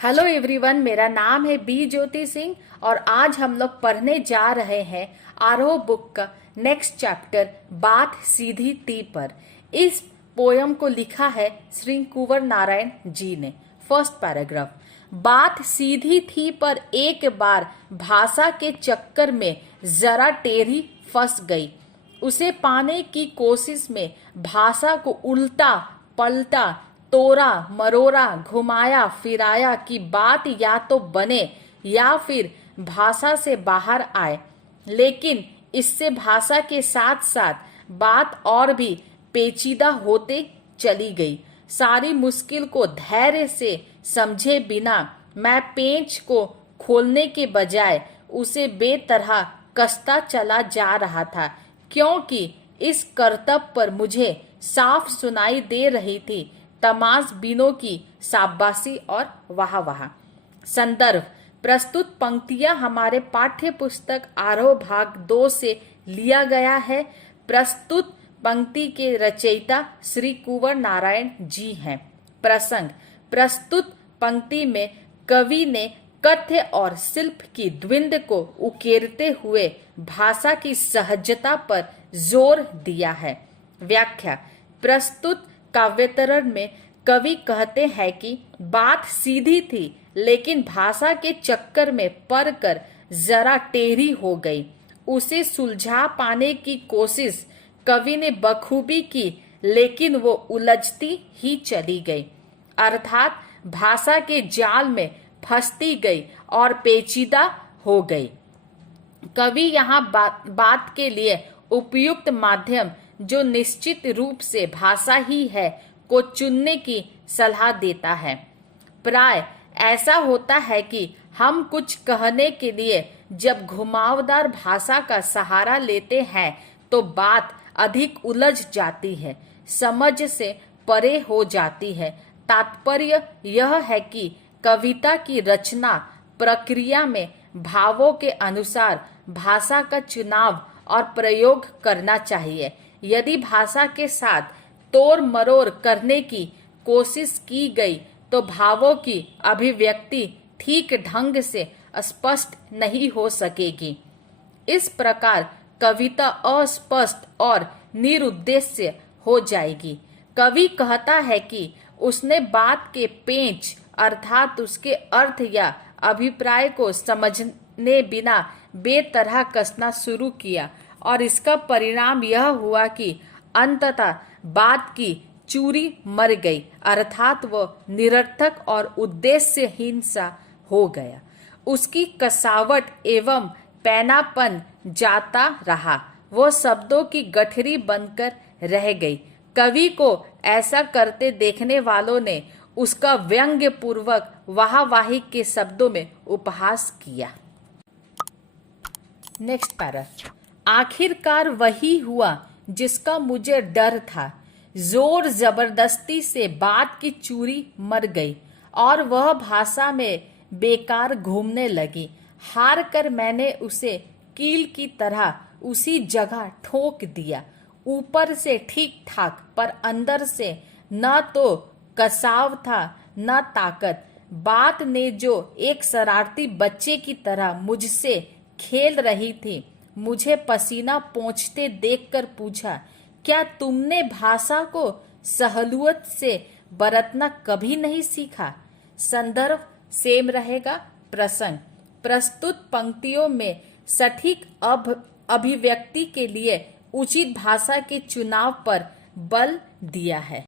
Hello everyone, मेरा नाम है बी ज्योति सिंह और आज हम लोग पढ़ने जा रहे हैं आरोह बुक का नेक्स्ट चैप्टर बात सीधी टी पर। इस पोयम को लिखा है श्री कुंवर नारायण जी ने। First paragraph. बात सीधी थी पर एक बार भाषा के चक्कर में जरा टेढ़ी फंस गई। उसे पाने की कोशिश में भाषा को उल्टा पलटा तोड़ा मरोड़ा घुमाया फिराया कि बात या तो बने या फिर भाषा से बाहर आए, लेकिन इससे भाषा के साथ साथ बात और भी पेचीदा होते चली गई। सारी मुश्किल को धैर्य से समझे बिना मैं पेंच को खोलने के बजाय उसे बेतरह कसता चला जा रहा था, क्योंकि इस करतब पर मुझे साफ सुनाई दे रही थी तमाशबीनों की शाबाशी और वाह वाह। संदर्भ। प्रस्तुत पंक्तियां हमारे पाठ्य पुस्तक आरोह भाग 2 से लिया गया है। प्रस्तुत पंक्ति के रचयिता श्री कुंवर नारायण जी हैं। प्रसंग। प्रस्तुत पंक्ति में कवि ने कथ्य और शिल्प की द्वंद्व को उकेरते हुए भाषा की सहजता पर जोर दिया है। व्याख्या। प्रस्तुत काव्यतरण में कवि कहते हैं कि बात सीधी थी लेकिन भाषा के चक्कर में पड़कर जरा टेढ़ी हो गई। उसे सुलझा पाने की कोशिश कवि ने बखूबी की, लेकिन वो उलझती ही चली गई, अर्थात भाषा के जाल में फंसती गई और पेचीदा हो गई। कवि यहाँ बात के लिए उपयुक्त माध्यम, जो निश्चित रूप से भाषा ही है, को चुनने की सलाह देता है। प्राय ऐसा होता है कि हम कुछ कहने के लिए जब घुमावदार भाषा का सहारा लेते हैं तो बात अधिक उलझ जाती है, समझ से परे हो जाती है। तात्पर्य यह है कि कविता की रचना प्रक्रिया में भावों के अनुसार भाषा का चुनाव और प्रयोग करना चाहिए। यदि भाषा के साथ तोड़ मरोड़ करने की कोशिश की गई तो भावों की अभिव्यक्ति ठीक ढंग से स्पष्ट नहीं हो सकेगी। इस प्रकार कविता अस्पष्ट और निरुद्देश्य हो जाएगी। कवि कहता है कि उसने बात के पेंच अर्थात उसके अर्थ या अभिप्राय को समझने बिना बेतरह कसना शुरू किया और इसका परिणाम यह हुआ कि अंततः बात की चूरी मर गई, अर्थात वो निरर्थक और उद्देश्यहीन सा हो गया। उसकी कसावट एवं पैनापन जाता रहा, वो शब्दों की गठरी बनकर रह गई। कवि को ऐसा करते देखने वालों ने उसका व्यंग्य पूर्वक वाहवाही के शब्दों में उपहास किया। Next para. आखिरकार वही हुआ जिसका मुझे डर था। जोर जबरदस्ती से बात की चूरी मर गई और वह भाषा में बेकार घूमने लगी। हार कर मैंने उसे कील की तरह उसी जगह ठोक दिया। ऊपर से ठीक ठाक पर अंदर से न तो कसाव था न ताकत। बात ने जो एक शरारती बच्चे की तरह मुझसे खेल रही थी, मुझे पसीना पोंछते देखकर पूछा, क्या तुमने भाषा को सहलुअत से बरतना कभी नहीं सीखा? संदर्भ सेम रहेगा। प्रसंग। प्रस्तुत पंक्तियों में सटीक अभिव्यक्ति के लिए उचित भाषा के चुनाव पर बल दिया है।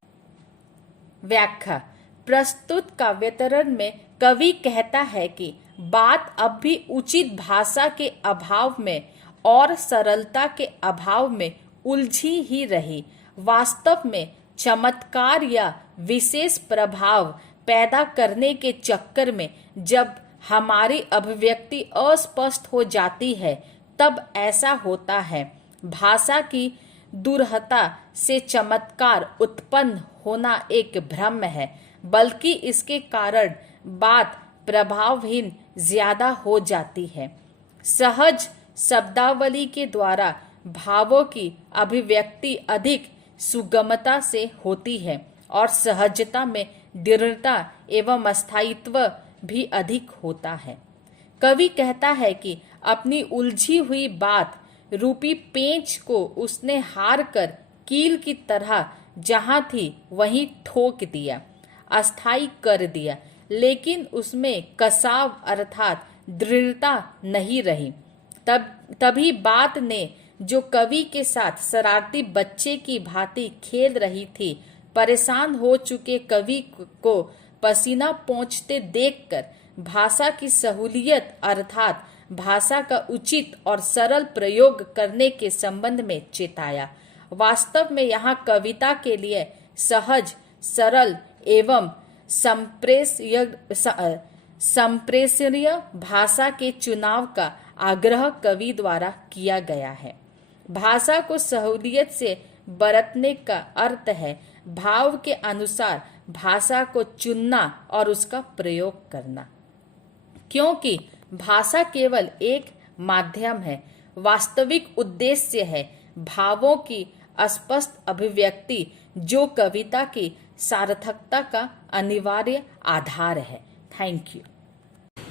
व्याख्या। प्रस्तुत काव्यतरण में कवि कहता है कि बात अब भी उचित भाषा के अभाव में और सरलता के अभाव में उलझी ही रही। वास्तव में चमत्कार या विशेष प्रभाव पैदा करने के चक्कर में जब हमारी अभिव्यक्ति अस्पष्ट हो जाती है तब ऐसा होता है। भाषा की दुर्हता से चमत्कार उत्पन्न होना एक भ्रम है, बल्कि इसके कारण बात प्रभावहीन ज्यादा हो जाती है। सहज शब्दावली के द्वारा भावों की अभिव्यक्ति अधिक सुगमता से होती है और सहजता में दृढ़ता एवं स्थायित्व भी अधिक होता है। कवि कहता है कि अपनी उलझी हुई बात रूपी पेंच को उसने हार कर कील की तरह जहां थी वहीं ठोक दिया, अस्थायी कर दिया, लेकिन उसमें कसाव अर्थात दृढ़ता नहीं रही। तभी बात ने, जो कवि के साथ शरारती बच्चे की भांति खेल रही थी, परेशान हो चुके कवि को पसीना पोंछते देखकर भाषा की सहूलियत अर्थात भाषा का उचित और सरल प्रयोग करने के संबंध में चेताया। वास्तव में यहाँ कविता के लिए सहज, सरल एवं संप्रेषणीय भाषा के चुनाव का आग्रह कवि द्वारा किया गया है। भाषा को सहूलियत से बरतने का अर्थ है भाव के अनुसार भाषा को चुनना और उसका प्रयोग करना, क्योंकि भाषा केवल एक माध्यम है। वास्तविक उद्देश्य है भावों की स्पष्ट अभिव्यक्ति, जो कविता की सार्थकता का अनिवार्य आधार है। Thank you.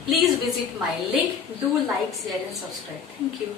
Please visit my link. Do like, share and subscribe. Thank you.